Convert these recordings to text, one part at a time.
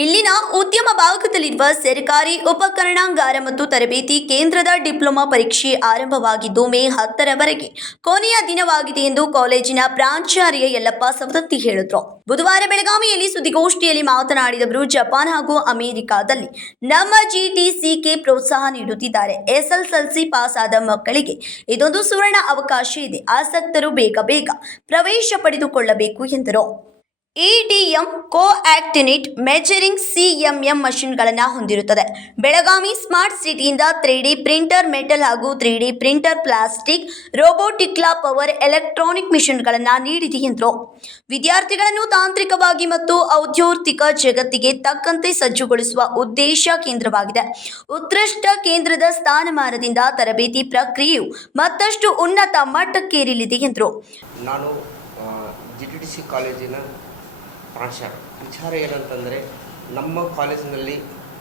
ಇಲ್ಲಿನ ಉದ್ಯಮ ಭಾಗದಲ್ಲಿರುವ ಸರ್ಕಾರಿ ಉಪಕರಣಾಗಾರ ಮತ್ತು ತರಬೇತಿ ಕೇಂದ್ರದ ಡಿಪ್ಲೊಮಾ ಪರೀಕ್ಷೆ ಆರಂಭವಾಗಿದ್ದು ಮೇ 10ರವರೆಗೆ ಕೊನೆಯ ದಿನವಾಗಿದೆ ಎಂದು ಕಾಲೇಜಿನ ಪ್ರಾಚಾರ್ಯ ಯಲ್ಲಪ್ಪ ಸವದತ್ತಿ ಹೇಳಿದರು. ಬುಧವಾರ ಬೆಳಗಾವಿಯಲ್ಲಿ ಸುದ್ದಿಗೋಷ್ಠಿಯಲ್ಲಿ ಮಾತನಾಡಿದ ಅವರು, ಜಪಾನ್ ಹಾಗೂ ಅಮೆರಿಕಾದಲ್ಲಿ ನಮ್ಮ ಜಿಟಿಸಿಗೆ ಪ್ರೋತ್ಸಾಹ ನೀಡುತ್ತಿದ್ದಾರೆ. ಎಸ್ಎಸ್ಎಲ್ಸಿ ಪಾಸ್ ಆದ ಮಕ್ಕಳಿಗೆ ಇದೊಂದು ಸುವರ್ಣ ಅವಕಾಶ ಇದೆ. ಆಸಕ್ತರು ಬೇಗ ಪ್ರವೇಶ ಪಡೆದುಕೊಳ್ಳಬೇಕು ಎಂದರು. ಇಡಿಎಂ ಕೋಆಕ್ಟಿನೇಟ್ ಮೆಜರಿಂಗ್ ಸಿಎಂಎಂ ಮಷಿನ್ಗಳನ್ನು ಹೊಂದಿರುತ್ತದೆ. ಬೆಳಗಾವಿ ಸ್ಮಾರ್ಟ್ ಸಿಟಿಯಿಂದ 3D ಪ್ರಿಂಟರ್, ಮೆಟಲ್ ಹಾಗೂ 3D ಪ್ರಿಂಟರ್, ಪ್ಲಾಸ್ಟಿಕ್, ರೋಬೋಟಿಕ್ಲಾ ಪವರ್ ಎಲೆಕ್ಟ್ರಾನಿಕ್ ಮಿಷನ್ಗಳನ್ನು ನೀಡಿದೆ ಎಂದರು. ವಿದ್ಯಾರ್ಥಿಗಳನ್ನು ತಾಂತ್ರಿಕವಾಗಿ ಮತ್ತು ಔದ್ಯೋಗಿಕ ಜಗತ್ತಿಗೆ ತಕ್ಕಂತೆ ಸಜ್ಜುಗೊಳಿಸುವ ಉದ್ದೇಶ ಕೇಂದ್ರವಾಗಿದೆ. ಉತ್ಕೃಷ್ಟ ಕೇಂದ್ರದ ಸ್ಥಾನಮಾನದಿಂದ ತರಬೇತಿ ಪ್ರಕ್ರಿಯೆಯು ಮತ್ತಷ್ಟು ಉನ್ನತ ಮಟ್ಟಕ್ಕೇರಲಿದೆ ಎಂದರು. ನಾನು GTTC ಕಾಲೇಜಿನ ಪ್ರಾಚಾರ್ಯ. ವಿಚಾರ ಏನಂತಂದರೆ, ನಮ್ಮ ಕಾಲೇಜಿನಲ್ಲಿ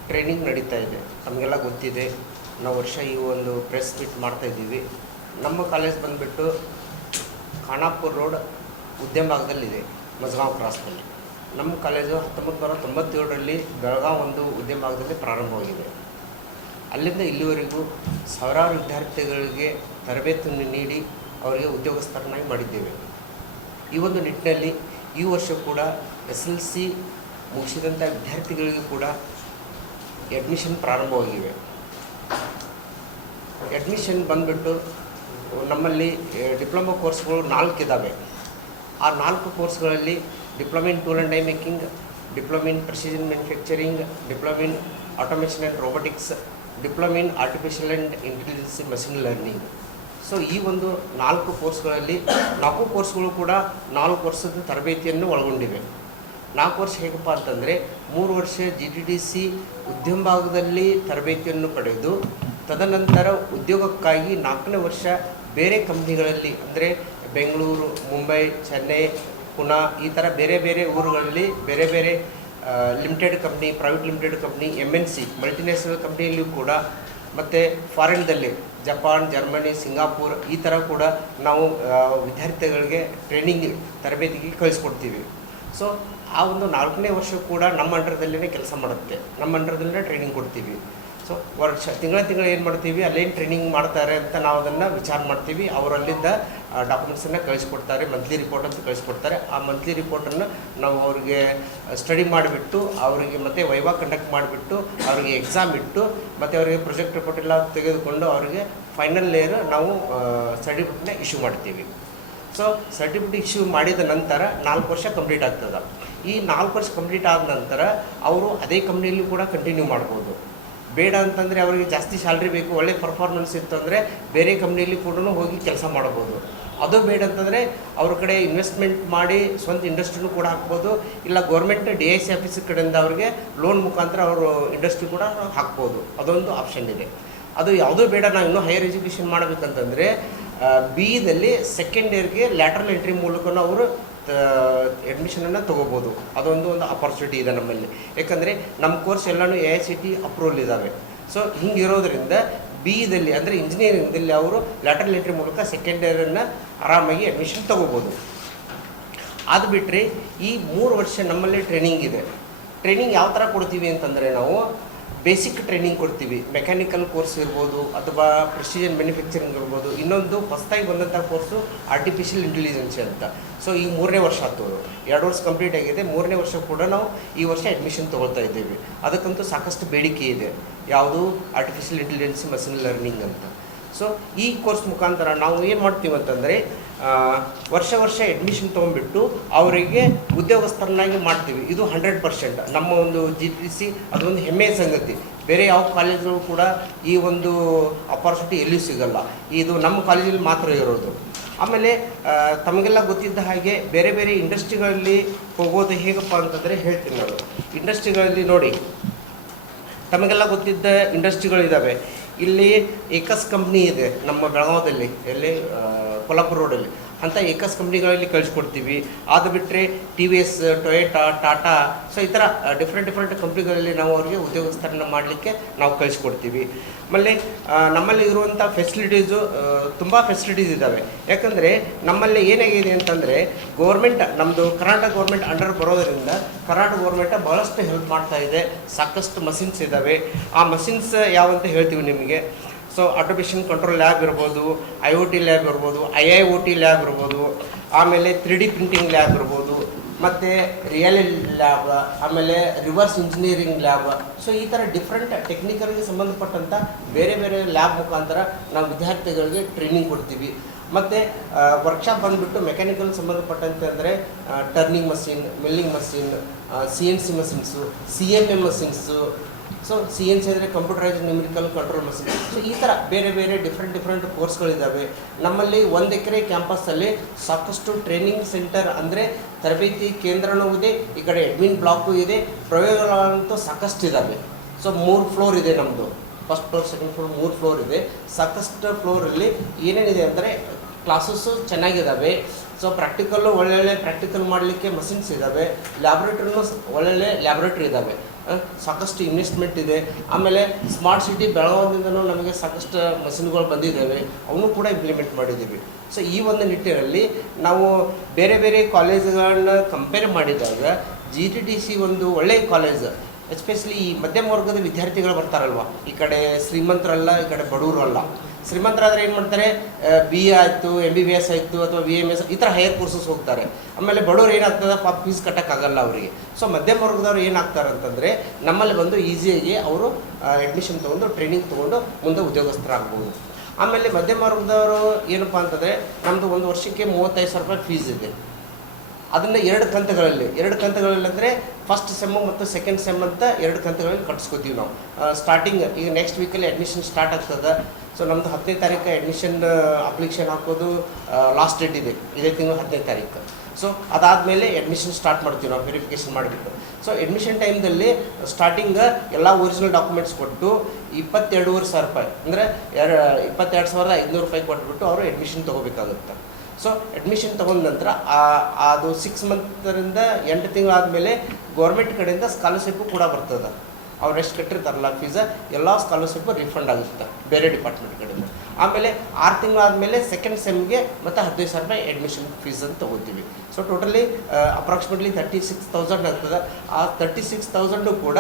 ಟ್ರೈನಿಂಗ್ ನಡೀತಾ ಇದೆ. ನಮಗೆಲ್ಲ ಗೊತ್ತಿದೆ. ನಾವು ವರ್ಷ ಈ ಒಂದು ಪ್ರೆಸ್ ಮೀಟ್ ಮಾಡ್ತಾಯಿದ್ದೀವಿ. ನಮ್ಮ ಕಾಲೇಜ್ ಬಂದುಬಿಟ್ಟು ಖಾನಾಪುರ ರೋಡ್ ಉದ್ಯಮ ಭಾಗದಲ್ಲಿದೆ, ಮಜಗಾಂವ್ ಕ್ರಾಸ್ನಲ್ಲಿ. ನಮ್ಮ ಕಾಲೇಜು 1997ರಲ್ಲಿ ಬೆಳಗಾವಿ ಒಂದು ಉದ್ಯಮ ಭಾಗದಲ್ಲಿ ಪ್ರಾರಂಭವಾಗಿದೆ. ಅಲ್ಲಿಂದ ಇಲ್ಲಿವರೆಗೂ ಸಾವಿರಾರು ವಿದ್ಯಾರ್ಥಿಗಳಿಗೆ ತರಬೇತಿಯನ್ನು ನೀಡಿ ಅವರಿಗೆ ಉದ್ಯೋಗಸ್ಥರನ್ನಾಗಿ ಮಾಡಿದ್ದೇವೆ. ಈ ಒಂದು ನಿಟ್ಟಿನಲ್ಲಿ ಈ ವರ್ಷ ಕೂಡ SLC ಮುಗಿಸಿದಂಥ ವಿದ್ಯಾರ್ಥಿಗಳಿಗೂ ಕೂಡ ಅಡ್ಮಿಷನ್ ಪ್ರಾರಂಭವಾಗಿವೆ. ಅಡ್ಮಿಷನ್ ಬಂದುಬಿಟ್ಟು ನಮ್ಮಲ್ಲಿ ಡಿಪ್ಲೊಮಾ ಕೋರ್ಸ್ಗಳು 4 ಇದ್ದಾವೆ. ಆ 4 ಕೋರ್ಸ್ಗಳಲ್ಲಿ diploma in tool and die making, diploma in precision manufacturing, diploma in automation and robotics, diploma in artificial and intelligence machine learning. So ಈ ಒಂದು 4 ಕೋರ್ಸ್ಗಳಲ್ಲಿ 4 ಕೋರ್ಸ್ಗಳು ಕೂಡ 4 ವರ್ಷದ ತರಬೇತಿಯನ್ನು ಒಳಗೊಂಡಿವೆ. 4 ವರ್ಷ ಹೇಗಪ್ಪ ಅಂತಂದರೆ, 3 ವರ್ಷ GTTC ಉದ್ಯಮ ಭಾಗದಲ್ಲಿ ತರಬೇತಿಯನ್ನು ಪಡೆದು ತದನಂತರ ಉದ್ಯೋಗಕ್ಕಾಗಿ 4ನೇ ವರ್ಷ ಬೇರೆ ಕಂಪ್ನಿಗಳಲ್ಲಿ, ಅಂದರೆ ಬೆಂಗಳೂರು, ಮುಂಬೈ, ಚೆನ್ನೈ, ಪುಣೆ ಈ ಥರ ಬೇರೆ ಬೇರೆ ಊರುಗಳಲ್ಲಿ ಬೇರೆ ಬೇರೆ limited company, private limited company, MNC multinational ಕಂಪ್ನಿಯಲ್ಲಿಯೂ ಕೂಡ, ಮತ್ತು ಫಾರಿನ್ದಲ್ಲಿ ಜಪಾನ್, ಜರ್ಮನಿ, ಸಿಂಗಾಪುರ್ ಈ ಥರ ಕೂಡ ನಾವು ವಿದ್ಯಾರ್ಥಿಗಳಿಗೆ ಟ್ರೈನಿಂಗ್ ತರಬೇತಿಗೆ ಕಳಿಸ್ಕೊಡ್ತೀವಿ. ಸೊ ಆ ಒಂದು 4ನೇ ವರ್ಷ ಕೂಡ ನಮ್ಮ ಅಂಡರ್ದಲ್ಲೇ ಕೆಲಸ ಮಾಡುತ್ತೆ, ನಮ್ಮ ಅಂಡರ್ದಲ್ಲೇ ಟ್ರೈನಿಂಗ್ ಕೊಡ್ತೀವಿ. ಸೊ ತಿಂಗಳ ಏನು ಮಾಡ್ತೀವಿ, ಅಲ್ಲೇನು ಟ್ರೈನಿಂಗ್ ಮಾಡ್ತಾರೆ ಅಂತ ನಾವು ಅದನ್ನು ವಿಚಾರ ಮಾಡ್ತೀವಿ. ಅವರಲ್ಲಿಂದ ಡಾಕ್ಯುಮೆಂಟ್ಸನ್ನು ಕಳಿಸ್ಕೊಡ್ತಾರೆ, ಮಂತ್ಲಿ ರಿಪೋರ್ಟ್ ಅಂತ ಕಳಿಸ್ಕೊಡ್ತಾರೆ. ಆ ಮಂತ್ಲಿ ರಿಪೋರ್ಟನ್ನು ನಾವು ಅವ್ರಿಗೆ ಸ್ಟಡಿ ಮಾಡಿಬಿಟ್ಟು, ಅವರಿಗೆ ಮತ್ತು ವೈವಾ ಕಂಡಕ್ಟ್ ಮಾಡಿಬಿಟ್ಟು, ಅವರಿಗೆ ಎಕ್ಸಾಮ್ ಇಟ್ಟು, ಮತ್ತು ಅವರಿಗೆ ಪ್ರಾಜೆಕ್ಟ್ ರಿಪೋರ್ಟ್ ಎಲ್ಲ ತೆಗೆದುಕೊಂಡು ಅವರಿಗೆ ಫೈನಲ್ ಲೇಯರ್ ನಾವು ಸರ್ಟಿಫಿಕೇಟ್ನ ಇಶ್ಯೂ ಮಾಡ್ತೀವಿ. ಸೊ ಸರ್ಟಿಫಿಕೇಟ್ ಇಶ್ಯೂ ಮಾಡಿದ ನಂತರ 4 ವರ್ಷ ಕಂಪ್ಲೀಟ್ ಆಗ್ತದೆ. ಈ 4 ವರ್ಷ ಕಂಪ್ಲೀಟ್ ಆದ ನಂತರ ಅವರು ಅದೇ ಕಂಪ್ನಿಯಲ್ಲಿ ಕೂಡ ಕಂಟಿನ್ಯೂ ಮಾಡ್ಬೋದು. ಬೇಡ ಅಂತಂದರೆ ಅವರಿಗೆ ಜಾಸ್ತಿ ಸ್ಯಾಲ್ರಿ ಬೇಕು, ಒಳ್ಳೆ ಪರ್ಫಾರ್ಮೆನ್ಸ್ ಇತ್ತು ಅಂದರೆ ಬೇರೆ ಕಂಪ್ನಿಯಲ್ಲಿ ಕೂಡ ಹೋಗಿ ಕೆಲಸ ಮಾಡ್ಬೋದು. ಅದು ಬೇಡ ಅಂತಂದರೆ ಅವ್ರ ಕಡೆ ಇನ್ವೆಸ್ಟ್ಮೆಂಟ್ ಮಾಡಿ ಸ್ವಂತ ಇಂಡಸ್ಟ್ರಿನೂ ಕೂಡ ಹಾಕ್ಬೋದು. ಇಲ್ಲ ಗೌರ್ಮೆಂಟ್ DIC ಆಫೀಸ್ ಕಡೆಯಿಂದ ಅವ್ರಿಗೆ ಲೋನ್ ಮುಖಾಂತರ ಅವರು ಇಂಡಸ್ಟ್ರಿ ಕೂಡ ಹಾಕ್ಬೋದು. ಅದೊಂದು ಆಪ್ಷನ್ ಇದೆ. ಅದು ಯಾವುದೂ ಬೇಡ, ನಾವು ಇನ್ನೂ ಹೈಯರ್ ಎಜುಕೇಷನ್ ಮಾಡಬೇಕಂತಂದರೆ BEದಲ್ಲಿ ಸೆಕೆಂಡ್ ಇಯರ್ಗೆ ಲ್ಯಾಟ್ರಲ್ ಎಂಟ್ರಿ ಮೂಲಕ ಅವರು ಅಡ್ಮಿಷನನ್ನು ತೊಗೋಬೋದು. ಅದೊಂದು ಅಪರ್ಚುನಿಟಿ ಇದೆ ನಮ್ಮಲ್ಲಿ. ಯಾಕಂದರೆ ನಮ್ಮ ಕೋರ್ಸ್ ಎಲ್ಲನೂ AICTE ಅಪ್ರೂವಲ್ ಇದ್ದಾವೆ. ಸೊ ಹಿಂಗಿರೋದ್ರಿಂದ BEದಲ್ಲಿ ಅಂದರೆ ಇಂಜಿನಿಯರಿಂಗ್ದಲ್ಲಿ ಅವರು ಲ್ಯಾಟ್ರಲ್ ಎಂಟ್ರಿ ಮೂಲಕ ಸೆಕೆಂಡ್ ಇಯರನ್ನು ಆರಾಮಾಗಿ ಅಡ್ಮಿಷನ್ ತೊಗೋಬೋದು. ಅದು ಬಿಟ್ಟರೆ ಈ 3 ವರ್ಷ ನಮ್ಮಲ್ಲಿ ಟ್ರೈನಿಂಗ್ ಇದೆ. ಟ್ರೈನಿಂಗ್ ಯಾವ ಥರ ಕೊಡ್ತೀವಿ ಅಂತಂದರೆ, ನಾವು ಬೇಸಿಕ್ ಟ್ರೈನಿಂಗ್ ಕೊಡ್ತೀವಿ. ಮೆಕ್ಯಾನಿಕಲ್ ಕೋರ್ಸ್ ಇರ್ಬೋದು, ಅಥವಾ ಪ್ರೆಸಿಷನ್ ಮ್ಯಾನುಫ್ಯಾಕ್ಚರಿಂಗ್ ಇರ್ಬೋದು. ಇನ್ನೊಂದು ಹೊಸದಾಗಿ ಬಂದಂಥ ಕೋರ್ಸು ಆರ್ಟಿಫಿಷಿಯಲ್ ಇಂಟೆಲಿಜೆನ್ಸ್ ಅಂತ. ಸೊ ಈ 3ನೇ ವರ್ಷ ಆಯ್ತು, 2 ವರ್ಷ ಕಂಪ್ಲೀಟ್ ಆಗಿದೆ. 3ನೇ ವರ್ಷ ಕೂಡ ನಾವು ಈ ವರ್ಷ ಅಡ್ಮಿಷನ್ ತೊಗೊಳ್ತಾ ಇದ್ದೇವೆ. ಅದಕ್ಕಂತೂ ಸಾಕಷ್ಟು ಬೇಡಿಕೆ ಇದೆ. ಯಾವುದು ಆರ್ಟಿಫಿಷಿಯಲ್ ಇಂಟೆಲಿಜೆನ್ಸ್ ಮಷಿನ್ ಲರ್ನಿಂಗ್ ಅಂತ. ಸೊ ಈ ಕೋರ್ಸ್ ಮುಖಾಂತರ ನಾವು ಏನು ಮಾಡ್ತೀವಿ ಅಂತಂದರೆ, ವರ್ಷ ಅಡ್ಮಿಷನ್ ತೊಗೊಂಡ್ಬಿಟ್ಟು ಅವರಿಗೆ ಉದ್ಯೋಗಸ್ಥರನ್ನಾಗಿ ಮಾಡ್ತೀವಿ. ಇದು 100% ನಮ್ಮ ಒಂದು GTTC ಅದೊಂದು ಹೆಮ್ಮೆಯ ಸಂಗತಿ. ಬೇರೆ ಯಾವ ಕಾಲೇಜುಗಳು ಕೂಡ ಈ ಒಂದು ಅಪಾರ್ಚುನಿಟಿ ಎಲ್ಲಿಯೂ ಸಿಗಲ್ಲ. ಇದು ನಮ್ಮ ಕಾಲೇಜಲ್ಲಿ ಮಾತ್ರ ಇರೋದು. ಆಮೇಲೆ ತಮಗೆಲ್ಲ ಗೊತ್ತಿದ್ದ ಹಾಗೆ ಬೇರೆ ಬೇರೆ ಇಂಡಸ್ಟ್ರಿಗಳಲ್ಲಿ ಹೋಗೋದು ಹೇಗಪ್ಪ ಅಂತಂದರೆ ಹೇಳ್ತೀನಿ. ನಾನು ಇಂಡಸ್ಟ್ರಿಗಳಲ್ಲಿ ನೋಡಿ, ತಮಗೆಲ್ಲ ಗೊತ್ತಿದ್ದ ಇಂಡಸ್ಟ್ರಿಗಳಿದ್ದಾವೆ. ಇಲ್ಲಿ ಏಕಸ್ ಕಂಪ್ನಿ ಇದೆ ನಮ್ಮ ಬೆಳಗಾವದಲ್ಲಿ, ಎಲ್ಲಿ ಕೊಲ್ಹಾಪುರ ರೋಡಲ್ಲಿ. ಅಂಥ ಏಕಸ್ ಕಂಪ್ನಿಗಳಲ್ಲಿ ಕಳಿಸ್ಕೊಡ್ತೀವಿ. ಅದು ಬಿಟ್ಟರೆ TVS, ಟೊಯೋಟಾ, ಟಾಟಾ, ಸೊ ಈ ಥರ ಡಿಫ್ರೆಂಟ್ ಕಂಪ್ನಿಗಳಲ್ಲಿ ನಾವು ಅವರಿಗೆ ಉದ್ಯೋಗ ವಿಸ್ತರಣೆ ಮಾಡಲಿಕ್ಕೆ ನಾವು ಕಳಿಸ್ಕೊಡ್ತೀವಿ. ಆಮೇಲೆ ನಮ್ಮಲ್ಲಿ ಇರುವಂಥ ಫೆಸಿಲಿಟೀಸು ತುಂಬ ಫೆಸಿಲಿಟೀಸ್ ಇದ್ದಾವೆ. ಯಾಕಂದರೆ ನಮ್ಮಲ್ಲಿ ಏನಾಗಿದೆ ಅಂತಂದರೆ ಗೌರ್ಮೆಂಟ್ ನಮ್ಮದು ಕರ್ನಾಟಕ ಗೌರ್ಮೆಂಟ್ ಅಂಡರ್ ಬರೋದರಿಂದ ಕರ್ನಾಟಕ ಗೌರ್ಮೆಂಟ್ ಭಾಳಷ್ಟು ಹೆಲ್ಪ್ ಮಾಡ್ತಾ ಇದೆ. ಸಾಕಷ್ಟು ಮಷಿನ್ಸ್ ಇದ್ದಾವೆ. ಆ ಮಷಿನ್ಸ್ ಯಾವಂತ ಹೇಳ್ತೀವಿ ನಿಮಗೆ. ಸೊ ಆಟೋಮೇಷನ್ ಕಂಟ್ರೋಲ್ ಲ್ಯಾಬ್ ಇರ್ಬೋದು, IoT ಲ್ಯಾಬ್ ಇರ್ಬೋದು, IIoT ಲ್ಯಾಬ್ ಇರ್ಬೋದು, ಆಮೇಲೆ 3D ಪ್ರಿಂಟಿಂಗ್ ಲ್ಯಾಬ್ ಇರ್ಬೋದು, ಮತ್ತು ರಿಯಾಲಿಟಿ ಲ್ಯಾಬ್, ಆಮೇಲೆ ರಿವರ್ಸ್ ಇಂಜಿನಿಯರಿಂಗ್ ಲ್ಯಾಬ್. ಸೊ ಈ ಥರ ಡಿಫ್ರೆಂಟ್ ಟೆಕ್ನಿಕಲ್ಗೆ ಸಂಬಂಧಪಟ್ಟಂಥ ಬೇರೆ ಲ್ಯಾಬ್ ಮುಖಾಂತರ ನಾವು ವಿದ್ಯಾರ್ಥಿಗಳಿಗೆ ಟ್ರೈನಿಂಗ್ ಕೊಡ್ತೀವಿ. ಮತ್ತು ವರ್ಕ್ಶಾಪ್ ಬಂದುಬಿಟ್ಟು ಮೆಕ್ಯಾನಿಕಲ್ ಸಂಬಂಧಪಟ್ಟಂತೆ ಅಂದರೆ turning machine, milling machine, CNC machines, CMM machines. So CNC ಅಂದರೆ computerise numerical control machine. So ಈ ಥರ ಬೇರೆ ಡಿಫ್ರೆಂಟ್ ಕೋರ್ಸ್ಗಳಿದ್ದಾವೆ. ನಮ್ಮಲ್ಲಿ 1 ಎಕರೆ ಕ್ಯಾಂಪಸ್ಸಲ್ಲಿ ಸಾಕಷ್ಟು ಟ್ರೈನಿಂಗ್ ಸೆಂಟರ್ ಅಂದರೆ ತರಬೇತಿ ಕೇಂದ್ರನೂ ಇದೆ, ಈ ಕಡೆ ಅಡ್ಮಿನ್ ಬ್ಲಾಕು ಇದೆ, ಪ್ರಯೋಗಾಲಯಂತೂ ಸಾಕಷ್ಟು ಇದ್ದಾವೆ. ಸೊ 3 ಫ್ಲೋರ್ ಇದೆ ನಮ್ಮದು. First floor, second floor, 3 floor ಇದೆ. ಸಾಕಷ್ಟು ಫ್ಲೋರಲ್ಲಿ ಏನೇನಿದೆ ಅಂದರೆ ಕ್ಲಾಸಸ್ಸು ಚೆನ್ನಾಗಿದ್ದಾವೆ. ಸೊ ಪ್ರಾಕ್ಟಿಕಲ್ಲು ಒಳ್ಳೊಳ್ಳೆ ಪ್ರಾಕ್ಟಿಕಲ್ ಮಾಡಲಿಕ್ಕೆ ಮಷಿನ್ಸ್ ಇದ್ದಾವೆ. ಲ್ಯಾಬ್ರೇಟ್ರಿನೂ ಒಳ್ಳೊಳ್ಳೆ ಲ್ಯಾಬ್ರೇಟ್ರಿ ಇದ್ದಾವೆ. ಸಾಕಷ್ಟು ಇನ್ವೆಸ್ಟ್ಮೆಂಟ್ ಇದೆ. ಆಮೇಲೆ ಸ್ಮಾರ್ಟ್ ಸಿಟಿ ಬೆಳಗಾವಿಯಿಂದನೂ ನಮಗೆ ಸಾಕಷ್ಟು ಮಷಿನ್ಗಳು ಬಂದಿದ್ದಾವೆ, ಅವನು ಕೂಡ ಇಂಪ್ಲಿಮೆಂಟ್ ಮಾಡಿದ್ದೀವಿ. ಸೊ ಈ ಒಂದು ನಿಟ್ಟಿನಲ್ಲಿ ನಾವು ಬೇರೆ ಕಾಲೇಜುಗಳನ್ನ ಕಂಪೇರ್ ಮಾಡಿದಾಗ GTTC ಒಂದು ಒಳ್ಳೆಯ ಕಾಲೇಜ್. ಎಸ್ಪೆಷಲಿ ಈ ಮಧ್ಯಮ ವರ್ಗದ ವಿದ್ಯಾರ್ಥಿಗಳು ಬರ್ತಾರಲ್ವ, ಈ ಕಡೆ ಶ್ರೀಮಂತರಲ್ಲ, ಈ ಕಡೆ ಬಡವರಲ್ಲ. ಶ್ರೀಮಂತರಾದರೆ ಏನು ಮಾಡ್ತಾರೆ, BA ಆಯಿತು, MBBS ಆಯಿತು, ಅಥವಾ VMS ಈ ಥರ ಹೈಯರ್ ಕೋರ್ಸಸ್ ಹೋಗ್ತಾರೆ. ಆಮೇಲೆ ಬಡವ್ರು ಏನಾಗ್ತದೆ, ಫೀಸ್ ಕಟ್ಟೋಕ್ಕಾಗಲ್ಲ ಅವರಿಗೆ. ಸೊ ಮಧ್ಯಮ ವರ್ಗದವ್ರು ಏನಾಗ್ತಾರೆ ಅಂತಂದರೆ ನಮ್ಮಲ್ಲಿ ಬಂದು ಈಸಿಯಾಗಿ ಅವರು ಅಡ್ಮಿಷನ್ ತೊಗೊಂಡು ಟ್ರೈನಿಂಗ್ ತೊಗೊಂಡು ಮುಂದೆ ಉದ್ಯೋಗಸ್ಥರಾಗ್ಬೋದು. ಆಮೇಲೆ ಮಧ್ಯಮ ವರ್ಗದವರು ಏನಪ್ಪ ಅಂತಂದರೆ ನಮ್ಮದು 1 ವರ್ಷಕ್ಕೆ 35,000 ರೂಪಾಯಿ ಫೀಸ್ ಇದೆ. ಅದನ್ನು 2 ಕಂತುಗಳಲ್ಲಿ ಅಂದರೆ ಫಸ್ಟ್ ಸೆಮ್ಮು ಮತ್ತು ಸೆಕೆಂಡ್ ಸೆಮ್ ಅಂತ 2 ಕಂತುಗಳಲ್ಲಿ ಕಟ್ಸ್ಕೊತೀವಿ ನಾವು. ಸ್ಟಾರ್ಟಿಂಗ್ ಈಗ ನೆಕ್ಸ್ಟ್ ವೀಕಲ್ಲಿ ಅಡ್ಮಿಷನ್ ಸ್ಟಾರ್ಟ್ ಆಗ್ತದೆ. ಸೊ ನಮ್ಮದು 10ನೇ ತಾರೀಕು ಅಡ್ಮಿಷನ್ ಅಪ್ಲಿಕೇಶನ್ ಹಾಕೋದು ಲಾಸ್ಟ್ ಡೇಟ್ ಇದೆ, ಇದೇ ತಿಂಗಳು 10ನೇ ತಾರೀಕು. ಸೊ ಅದಾದಮೇಲೆ ಅಡ್ಮಿಷನ್ ಸ್ಟಾರ್ಟ್ ಮಾಡ್ತೀವಿ ನಾವು, ವೆರಿಫಿಕೇಷನ್ ಮಾಡಿಬಿಟ್ಟು. ಸೊ ಅಡ್ಮಿಷನ್ ಟೈಮ್ದಲ್ಲಿ ಸ್ಟಾರ್ಟಿಂಗ್ ಎಲ್ಲ ಒರಿಜಿನಲ್ ಡಾಕ್ಯುಮೆಂಟ್ಸ್ ಕೊಟ್ಟು 22,500 ರೂಪಾಯಿ ಅಂದರೆ 22,500 ರೂಪಾಯಿ ಕೊಟ್ಬಿಟ್ಟು ಅವರು ಅಡ್ಮಿಷನ್ ತೊಗೋಬೇಕಾಗುತ್ತೆ. ಸೊ ಅಡ್ಮಿಷನ್ ತೊಗೊಂಡ ನಂತರ ಅದು 6 ಮಂತ್ರಿಂದ 8 ತಿಂಗಳಾದಮೇಲೆ ಗೌರ್ಮೆಂಟ್ ಕಡೆಯಿಂದ ಸ್ಕಾಲರ್ಶಿಪ್ಪು ಕೂಡ ಬರ್ತದೆ. ಅವ್ರು ಎಷ್ಟು ಕಟ್ಟಿರ್ತಾರಲ್ಲ ಫೀಸ ಎಲ್ಲ ಸ್ಕಾಲರ್ಶಿಪ್ಪು ರಿಫಂಡ್ ಆಗುತ್ತೆ ಬೇರೆ ಡಿಪಾರ್ಟ್ಮೆಂಟ್ ಕಡೆಯಿಂದ. ಆಮೇಲೆ 6 ತಿಂಗಳಾದಮೇಲೆ ಸೆಕೆಂಡ್ ಸೆಮ್ಗೆ ಮತ್ತು 15,000 ರೂಪಾಯಿ ಅಡ್ಮಿಷನ್ ಫೀಸ್ ಅಂತ ತೊಗೋತೀವಿ. ಸೊ ಟೋಟಲಿ ಅಪ್ರಾಕ್ಸಿಮೇಟ್ಲಿ 36,000 ಆಗ್ತದೆ. ಆ 36,000 ಕೂಡ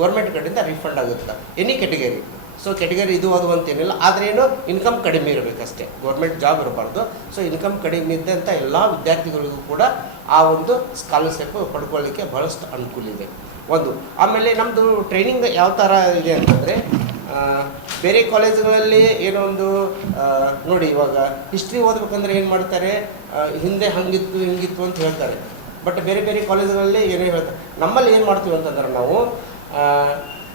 ಗೌರ್ಮೆಂಟ್ ಕಡೆಯಿಂದ ರಿಫಂಡ್ ಆಗುತ್ತೆ ಎನಿ ಕೆಟಗರಿ. ಸೊ ಕೆಟಗರಿ ಇದು ಅದು ಅಂತೇನಿಲ್ಲ, ಆದರೆ ಏನು ಇನ್ಕಮ್ ಕಡಿಮೆ ಇರಬೇಕಷ್ಟೇ, ಗೌರ್ಮೆಂಟ್ ಜಾಬ್ ಇರಬಾರ್ದು. ಸೊ ಇನ್ಕಮ್ ಕಡಿಮೆ ಇದ್ದಂಥ ಎಲ್ಲ ವಿದ್ಯಾರ್ಥಿಗಳಿಗೂ ಕೂಡ ಆ ಒಂದು ಸ್ಕಾಲರ್ಶಿಪ್ ಪಡ್ಕೊಳ್ಳಿಕ್ಕೆ ಭಾಳಷ್ಟು ಅನುಕೂಲ ಇದೆ ಒಂದು. ಆಮೇಲೆ ನಮ್ಮದು ಟ್ರೈನಿಂಗ್ ಯಾವ ಥರ ಇದೆ ಅಂತಂದರೆ ಬೇರೆ ಕಾಲೇಜುಗಳಲ್ಲಿ ಏನೋ ಒಂದು ನೋಡಿ, ಇವಾಗ ಹಿಸ್ಟ್ರಿ ಓದಬೇಕಂದ್ರೆ ಏನು ಮಾಡ್ತಾರೆ, ಹಿಂದೆ ಹಂಗಿತ್ತು ಹಿಂಗಿತ್ತು ಅಂತ ಹೇಳ್ತಾರೆ. ಬಟ್ ಬೇರೆ ಕಾಲೇಜುಗಳಲ್ಲಿ ಏನೋ ಹೇಳ್ತಾರೆ. ನಮ್ಮಲ್ಲಿ ಏನು ಮಾಡ್ತೀವಿ ಅಂತಂದ್ರೆ ನಾವು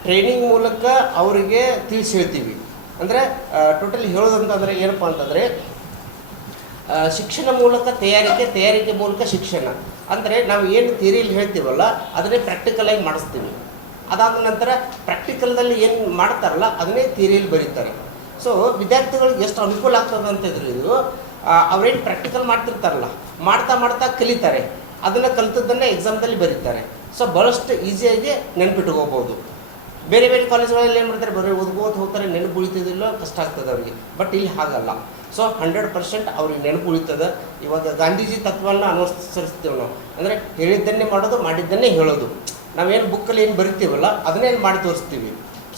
ಟ್ರೈನಿಂಗ್ ಮೂಲಕ ಅವರಿಗೆ ತಿಳಿಸಿ ಹೇಳ್ತೀವಿ. ಅಂದರೆ ಟೋಟಲಿ ಹೇಳೋದಂತಂದರೆ ಏನಪ್ಪ ಅಂತಂದರೆ ಶಿಕ್ಷಣ ಮೂಲಕ ತಯಾರಿಕೆ ಮೂಲಕ ಶಿಕ್ಷಣ. ಅಂದರೆ ನಾವು ಏನು ಥಿಯರಿಯಲ್ಲಿ ಹೇಳ್ತೀವಲ್ಲ ಅದನ್ನೇ ಪ್ರಾಕ್ಟಿಕಲಾಗಿ ಮಾಡಿಸ್ತೀವಿ. ಅದಾದ ನಂತರ ಪ್ರಾಕ್ಟಿಕಲ್ದಲ್ಲಿ ಏನು ಮಾಡ್ತಾರಲ್ಲ ಅದನ್ನೇ ಥಿಯರಿಯಲ್ಲಿ ಬರೀತಾರೆ. ಸೊ ವಿದ್ಯಾರ್ಥಿಗಳಿಗೆ ಎಷ್ಟು ಅನುಕೂಲ ಆಗ್ತದೆ ಅಂತಿದ್ರು ಇದು, ಅವ್ರೇನು ಪ್ರಾಕ್ಟಿಕಲ್ ಮಾಡ್ತಿರ್ತಾರಲ್ಲ ಮಾಡ್ತಾ ಕಲಿತಾರೆ. ಅದನ್ನು ಕಲಿತದ್ದನ್ನು ಎಕ್ಸಾಮ್ದಲ್ಲಿ ಬರೀತಾರೆ. ಸೊ ಭಾಳಷ್ಟು ಈಸಿಯಾಗಿ ನೆನ್ಪಿಟ್ಕೋಬೋದು. ಬೇರೆ ಕಾಲೇಜುಗಳಲ್ಲಿ ಏನು ಮಾಡ್ತಾರೆ, ಬರೀ ಓದ್ಕೋತ ಹೋಗ್ತಾರೆ, ನೆನಪು ಉಳಿತದಿಲ್ಲ, ಕಷ್ಟ ಆಗ್ತದೆ ಅವರಿಗೆ. ಬಟ್ ಇಲ್ಲಿ ಹಾಗಲ್ಲ. ಸೊ 100% ಅವ್ರಿಗೆ ನೆನಪು ಉಳಿತದೆ. ಇವಾಗ ಗಾಂಧೀಜಿ ತತ್ವವನ್ನು ಅನುಸರಿಸ್ತೀವಿ ನಾವು. ಅಂದರೆ ಹೇಳಿದ್ದನ್ನೇ ಮಾಡೋದು, ಮಾಡಿದ್ದನ್ನೇ ಹೇಳೋದು. ನಾವೇನು ಬುಕ್ಕಲ್ಲಿ ಏನು ಬರಿತೀವಲ್ಲ ಅದನ್ನೇ ಮಾಡಿ ತೋರಿಸ್ತೀವಿ.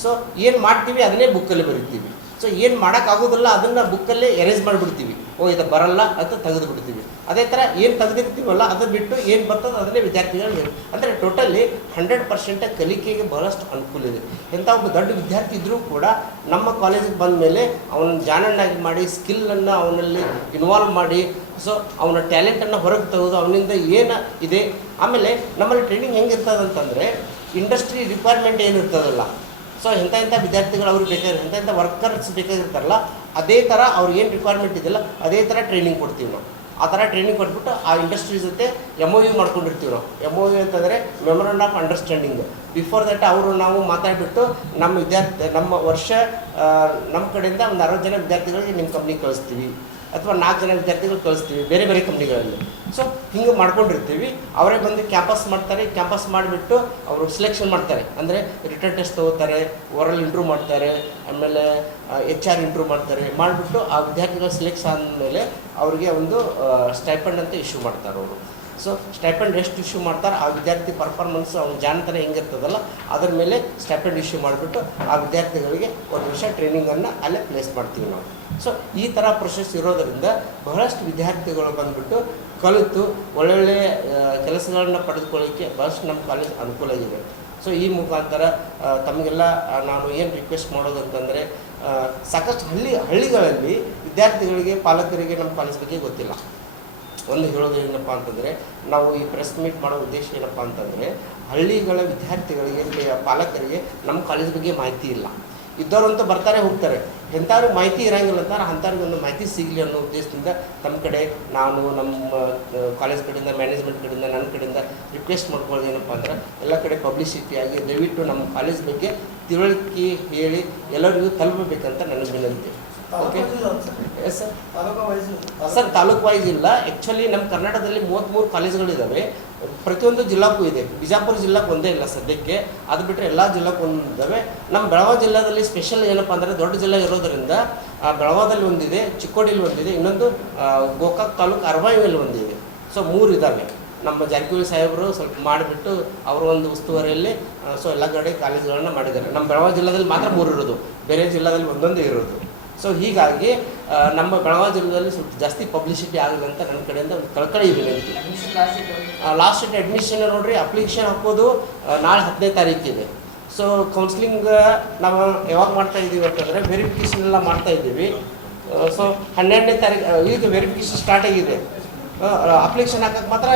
ಸೊ ಏನು ಮಾಡ್ತೀವಿ ಅದನ್ನೇ ಬುಕ್ಕಲ್ಲಿ ಬರಿತೀವಿ. ಸೊ ಏನು ಮಾಡೋಕ್ಕಾಗೋದಿಲ್ಲ ಅದನ್ನು ಬುಕ್ಕಲ್ಲೇ ಎರೇಸ್ ಮಾಡಿಬಿಡ್ತೀವಿ. ಇದು ಬರಲ್ಲ ಅಂತ ತೆಗೆದು ಬಿಡ್ತೀವಿ. ಅದೇ ಥರ ಏನು ತೆಗೆದಿರ್ತೀವಲ್ಲ ಅದನ್ನು ಬಿಟ್ಟು ಏನು ಬರ್ತದೆ ಅದನ್ನೇ ವಿದ್ಯಾರ್ಥಿಗಳಿಗೆ. ಅಂದರೆ ಟೋಟಲಿ 100% ಕಲಿಕೆಗೆ ಬಹಳಷ್ಟು ಅನುಕೂಲ ಇದೆ. ಎಂಥ ಒಬ್ಬ ದೊಡ್ಡ ವಿದ್ಯಾರ್ಥಿ ಇದ್ದರೂ ಕೂಡ ನಮ್ಮ ಕಾಲೇಜಿಗೆ ಬಂದ ಮೇಲೆ ಅವನ ಜಾಣನ್ನಾಗಿ ಮಾಡಿ, ಸ್ಕಿಲ್ಲನ್ನು ಅವನಲ್ಲಿ ಇನ್ವಾಲ್ವ್ ಮಾಡಿ, ಸೊ ಅವನ ಟ್ಯಾಲೆಂಟನ್ನು ಹೊರಗೆ ತೆಗೆದು ಅವನಿಂದ ಏನು ಇದೆ. ಆಮೇಲೆ ನಮ್ಮಲ್ಲಿ ಟ್ರೈನಿಂಗ್ ಹೆಂಗಿರ್ತದೆ ಅಂತಂದರೆ ಇಂಡಸ್ಟ್ರಿ ರಿಕ್ವೈರ್ಮೆಂಟ್ ಏನಿರ್ತದಲ್ಲ, ಸೊ ಎಂಥ ವಿದ್ಯಾರ್ಥಿಗಳು ಅವ್ರಿಗೆ ಬೇಕಾಗಿರೋ ಎಂಥ ವರ್ಕರ್ಸ್ ಬೇಕಾಗಿರ್ತಾರಲ್ಲ ಅದೇ ಥರ ಅವ್ರಿಗೆ ಏನು ರಿಕ್ವೈರ್ಮೆಂಟ್ ಇದೆಯಲ್ಲ ಅದೇ ಥರ ಟ್ರೈನಿಂಗ್ ಕೊಡ್ತೀವಿ ನಾವು. ಆ ಥರ ಟ್ರೈನಿಂಗ್ ಕೊಟ್ಬಿಟ್ಟು ಆ ಇಂಡಸ್ಟ್ರಿ ಜೊತೆ MOU ಮಾಡ್ಕೊಂಡಿರ್ತೀವಿ ನಾವು. MOU ಅಂತಂದರೆ memorandum of understanding. Before that ನಾವು ಮಾತಾಡಿಬಿಟ್ಟು ನಮ್ಮ ವರ್ಷ ನಮ್ಮ ಕಡೆಯಿಂದ ಒಂದು 60 ಜನ ವಿದ್ಯಾರ್ಥಿಗಳಿಗೆ ನಿಮ್ಮ ಕಂಪ್ನಿಗೆ ಕಳಿಸ್ತೀವಿ. ಅಥವಾ 4 ಜನ ವಿದ್ಯಾರ್ಥಿಗಳು ಕಳಿಸ್ತೀವಿ ಬೇರೆ ಬೇರೆ ಕಂಪ್ನಿಗಳಲ್ಲಿ. ಸೊ ಹಿಂಗೆ ಮಾಡ್ಕೊಂಡಿರ್ತೀವಿ. ಅವರೇ ಬಂದು ಕ್ಯಾಂಪಸ್ ಮಾಡ್ತಾರೆ. ಕ್ಯಾಂಪಸ್ ಮಾಡಿಬಿಟ್ಟು ಅವರು ಸಿಲೆಕ್ಷನ್ ಮಾಡ್ತಾರೆ. ಅಂದರೆ ರಿಟರ್ನ್ ಟೆಸ್ಟ್ ತೊಗೋತಾರೆ, ಓರಲ್ ಇಂಟ್ರ್ಯೂ ಮಾಡ್ತಾರೆ, ಆಮೇಲೆ HR ಇಂಟ್ರ್ಯೂ ಮಾಡ್ತಾರೆ. ಮಾಡಿಬಿಟ್ಟು ಆ ವಿದ್ಯಾರ್ಥಿಗಳ ಸಿಲೆಕ್ಷನ್ ಆದಮೇಲೆ ಅವ್ರಿಗೆ ಒಂದು ಸ್ಟೈಪಂಡ್ ಅಂತ ಇಶ್ಯೂ ಮಾಡ್ತಾರೆ ಅವರು. ಸೊ ಸ್ಟೈಪಂಡ್ ಎಷ್ಟು ಇಶ್ಯೂ ಮಾಡ್ತಾರೆ, ಆ ವಿದ್ಯಾರ್ಥಿ ಪರ್ಫಾರ್ಮೆನ್ಸ್ ಅವ್ನ ಜಾಣತನ ಹೆಂಗಿರ್ತದಲ್ಲ ಅದರ ಮೇಲೆ ಸ್ಟೈಪಂಡ್ ಇಶ್ಯೂ ಮಾಡಿಬಿಟ್ಟು ಆ ವಿದ್ಯಾರ್ಥಿಗಳಿಗೆ 1 ವರ್ಷ ಟ್ರೈನಿಂಗನ್ನು ಅಲ್ಲೇ ಪ್ಲೇಸ್ ಮಾಡ್ತೀವಿ ನಾವು. ಸೊ ಈ ಥರ ಪ್ರೊಸೆಸ್ ಇರೋದರಿಂದ ಬಹಳಷ್ಟು ವಿದ್ಯಾರ್ಥಿಗಳು ಬಂದುಬಿಟ್ಟು ಕಲಿತು ಒಳ್ಳೊಳ್ಳೆ ಕೆಲಸಗಳನ್ನ ಪಡೆದುಕೊಳ್ಳಿಕ್ಕೆ ಬಹಳಷ್ಟು ನಮ್ಮ ಕಾಲೇಜ್ ಅನುಕೂಲ ಆಗಿದೆ. ಸೊ ಈ ಮುಖಾಂತರ ತಮಗೆಲ್ಲ ನಾನು ಏನು ರಿಕ್ವೆಸ್ಟ್ ಮಾಡೋದಂತಂದರೆ, ಸಾಕಷ್ಟು ಹಳ್ಳಿಗಳಲ್ಲಿ ವಿದ್ಯಾರ್ಥಿಗಳಿಗೆ ಪಾಲಕರಿಗೆ ನಮ್ಮ ಕಾಲೇಜ್ ಬಗ್ಗೆ ಗೊತ್ತಿಲ್ಲ. ಒಂದು ಹೇಳೋದು ಏನಪ್ಪ ಅಂತಂದರೆ, ನಾವು ಈ ಪ್ರೆಸ್ ಮೀಟ್ ಮಾಡೋ ಉದ್ದೇಶ ಏನಪ್ಪ ಅಂತಂದರೆ, ಹಳ್ಳಿಗಳ ವಿದ್ಯಾರ್ಥಿಗಳಿಗೆ ಪಾಲಕರಿಗೆ ನಮ್ಮ ಕಾಲೇಜ್ ಬಗ್ಗೆ ಮಾಹಿತಿ ಇಲ್ಲ. ಇದ್ದವರಂತೂ ಬರ್ತಾರೆ ಹೋಗ್ತಾರೆ, ಎಂಥವ್ರಿಗೆ ಮಾಹಿತಿ ಇರೋಂಗಿಲ್ಲ ಅಂತಾರೆ. ಅಂಥವ್ರಿಗೆ ಒಂದು ಮಾಹಿತಿ ಸಿಗಲಿ ಅನ್ನೋ ಉದ್ದೇಶದಿಂದ ತಮ್ಮ ಕಡೆ ನಾನು ನಮ್ಮ ಕಾಲೇಜ್ ಕಡೆಯಿಂದ, ಮ್ಯಾನೇಜ್ಮೆಂಟ್ ಕಡೆಯಿಂದ, ನನ್ನ ಕಡೆಯಿಂದ ರಿಕ್ವೆಸ್ಟ್ ಮಾಡ್ಕೊಳ್ಳೋದು ಏನಪ್ಪ ಅಂದ್ರೆ, ಎಲ್ಲ ಕಡೆ ಪಬ್ಲಿಸಿಟಿಯಾಗಿ ದಯವಿಟ್ಟು ನಮ್ಮ ಕಾಲೇಜ್ ಬಗ್ಗೆ ತಿಳುವಳಿಕೆ ಹೇಳಿ ಎಲ್ಲರಿಗೂ ತಲುಪಬೇಕಂತ ನನಗೆ ವಿನಂತಿ. Okay yes sir. Sir taluk wise ಇಲ್ಲ. ಆ್ಯಕ್ಚುಲಿ ನಮ್ಮ ಕರ್ನಾಟಕದಲ್ಲಿ 33 ಕಾಲೇಜುಗಳಿದ್ದಾವೆ. ಪ್ರತಿಯೊಂದು ಜಿಲ್ಲಾಕ್ಕೂ ಇದೆ. ಬಿಜಾಪುರ ಜಿಲ್ಲಾಕ್ಕೆ ಒಂದೇ ಇಲ್ಲ ಸದ್ಯಕ್ಕೆ, ಅದು ಬಿಟ್ಟರೆ ಎಲ್ಲ ಜಿಲ್ಲಾಕ್ಕೂ ಒಂದಿದ್ದಾವೆ. ನಮ್ಮ ಬೆಳಗಾವಿ ಜಿಲ್ಲಾದಲ್ಲಿ ಸ್ಪೆಷಲ್ ಏನಪ್ಪ ಅಂದರೆ, ದೊಡ್ಡ ಜಿಲ್ಲೆ ಇರೋದರಿಂದ ಬೆಳಗಾವದಲ್ಲಿ ಒಂದಿದೆ, ಚಿಕ್ಕೋಡಿಲಿ ಒಂದಿದೆ, ಇನ್ನೊಂದು ಗೋಕಾಕ್ ತಾಲೂಕು ಅರಬಾವಿಯಲ್ಲಿ ಒಂದಿದೆ. ಸೊ 3 ಇದ್ದಾವೆ. ನಮ್ಮ ಜಾರಕಿಹೊಳಿ ಸಾಹೇಬರು ಸ್ವಲ್ಪ ಮಾಡಿಬಿಟ್ಟು ಅವರ ಒಂದು ಉಸ್ತುವಾರಿಯಲ್ಲಿ ಸೊ ಎಲ್ಲ ಕಡೆ ಕಾಲೇಜುಗಳನ್ನ ಮಾಡಿದ್ದಾರೆ. ನಮ್ಮ ಬೆಳಗಾವಿ ಜಿಲ್ಲಾದಲ್ಲಿ ಮಾತ್ರ 3 ಇರೋದು, ಬೇರೆ ಜಿಲ್ಲಾದಲ್ಲಿ ಒಂದೊಂದು ಇರೋದು. ಸೊ ಹೀಗಾಗಿ ನಮ್ಮ ಬೆಳಗಾವಿ ಜಿಲ್ಲೆಯಲ್ಲಿ ಸ್ವಲ್ಪ ಜಾಸ್ತಿ ಪಬ್ಲಿಸಿಟಿ ಆಗಲಿ ಅಂತ ನನ್ನ ಕಡೆಯಿಂದ ಒಂದು ಕಳಕಳಿ ವಿನಂತಿ. ಲಾಸ್ಟ್ ಡೇಟ್ ಅಡ್ಮಿಷನ್ ನೋಡಿರಿ, ಅಪ್ಲಿಕೇಶನ್ ಹಾಕೋದು ನಾಳೆ 15ನೇ ತಾರೀಕಿದೆ. ಸೊ ಕೌನ್ಸಿಲಿಂಗ್ ನಾವು ಯಾವಾಗ ಮಾಡ್ತಾ ಇದ್ದೀವಿ ಅಂತಂದರೆ, ವೆರಿಫಿಕೇಷನ್ ಎಲ್ಲ ಮಾಡ್ತಾ ಇದ್ದೀವಿ. ಸೊ 12ನೇ ತಾರೀಕು ಈಗ ವೆರಿಫಿಕೇಷನ್ ಸ್ಟಾರ್ಟ್ ಆಗಿದೆ. ಅಪ್ಲಿಕೇಶನ್ ಹಾಕೋಕ್ಕೆ ಮಾತ್ರ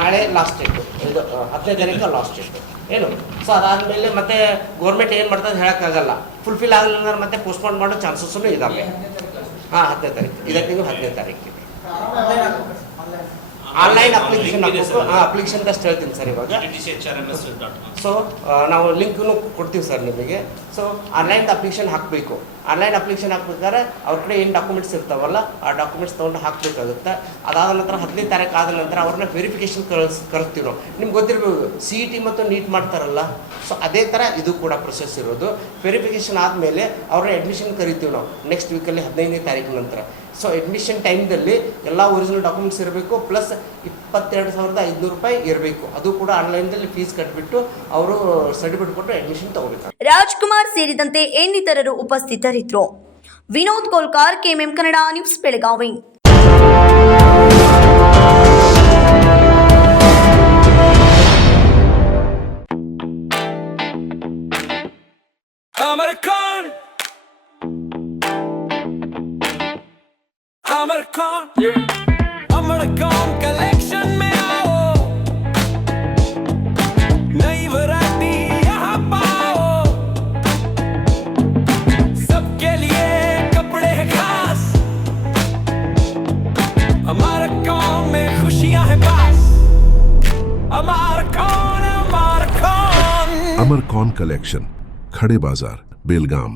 ನಾಳೆ ಲಾಸ್ಟ್ ಡೇಟು, ಇದು 10ನೇ ತಾರೀಕು ಲಾಸ್ಟ್ ಡೇಟು ಏನು. ಸೊ ಅದಾದಮೇಲೆ ಮತ್ತೆ ಗೌರ್ಮೆಂಟ್ ಏನು ಮಾಡ್ತದೆ ಹೇಳೋಕ್ಕಾಗಲ್ಲ. ಫುಲ್ಫಿಲ್ ಆಗಲಿಲ್ಲ ಅಂದ್ರೆ ಮತ್ತೆ ಪೋಸ್ಟ್ಪೋನ್ ಮಾಡೋ ಚಾನ್ಸಸ್ಸೂ ಇದ್ದಾವೆ. 10ನೇ ತಾರೀಕು, ಇದೇ ತಿಂಗಳು 10ನೇ ತಾರೀಕಿದೆ. ಆನ್ಲೈನ್ ಅಪ್ಲಿಕೇಶನ್ ಅಪ್ಲಿಕೇಶನ್ ಅಷ್ಟು ಹೇಳ್ತೀನಿ ಸರ್ ಇವಾಗ. ಸೊ ನಾವು ಲಿಂಕ್ನು ಕೊಡ್ತೀವಿ ಸರ್ ನಿಮಗೆ. ಸೊ ಆನ್ಲೈನ್ ಅಪ್ಲಿಕೇಶನ್ ಹಾಕಬೇಕು. ಆನ್ಲೈನ್ ಅಪ್ಲಿಕೇಶನ್ ಹಾಕ್ಬೇಕಾದ್ರೆ ಅವ್ರ ಕಡೆ ಏನು ಡಾಕ್ಯುಮೆಂಟ್ಸ್ ಇರ್ತಾವಲ್ಲ ಆ ಡಾಕ್ಯುಮೆಂಟ್ಸ್ ತೊಗೊಂಡು ಹಾಕಬೇಕಾಗುತ್ತೆ. ಅದಾದ ನಂತರ 15ನೇ ತಾರೀಕು ಆದ ನಂತರ ಅವ್ರನ್ನ ವೆರಿಫಿಕೇಷನ್ ಕಳಿಸ್ತೀವಿ ನಾವು. ನಿಮ್ಗೆ ಗೊತ್ತಿರ್ಬೋದು CET ಮತ್ತು ನೀಟ್ ಮಾಡ್ತಾರಲ್ಲ, ಸೊ ಅದೇ ಥರ ಇದು ಕೂಡ ಪ್ರೊಸೆಸ್ ಇರೋದು. ವೆರಿಫಿಕೇಷನ್ ಆದಮೇಲೆ ಅವ್ರನ್ನ ಅಡ್ಮಿಷನ್ ಕರಿತೀವಿ ನಾವು ನೆಕ್ಸ್ಟ್ ವೀಕಲ್ಲಿ 15ನೇ ತಾರೀಕು ನಂತರ. ಸೊ ಅಡ್ಮಿಷನ್ ಟೈಮ್ದಲ್ಲಿ ಎಲ್ಲ ಒರಿಜಿನಲ್ ಡಾಕ್ಯುಮೆಂಟ್ಸ್ ಇರಬೇಕು, ಪ್ಲಸ್ 22,500 ರೂಪಾಯಿ ಇರಬೇಕು. ಅದು ಕೂಡ ಆನ್ಲೈನ್ದಲ್ಲಿ ಫೀಸ್ ಕಟ್ಟಿಬಿಟ್ಟು ಅವರು ಸರ್ಟಿಫಿಕೇಟ್ ಕೊಟ್ಟು ಅಡ್ಮಿಷನ್ ತಗೋಬೇಕು. ರಾಜ್ಕುಮಾರ್ ಸೇರಿದಂತೆ ಇನ್ನಿತರರು ಉಪಸ್ಥಿತರಿದ್ದರು. Vinod Kolkar, KMM Kannada news, Belagavi. Amarcon collection में आओ, नई वैरायटी यहाँ पाओ, सबके लिए कपड़े हैं खास, Amarcon में खुशियाँ हैं पास, Amarcon, Amarcon. Amarcon collection, खड़े बाजार, बेलगाम.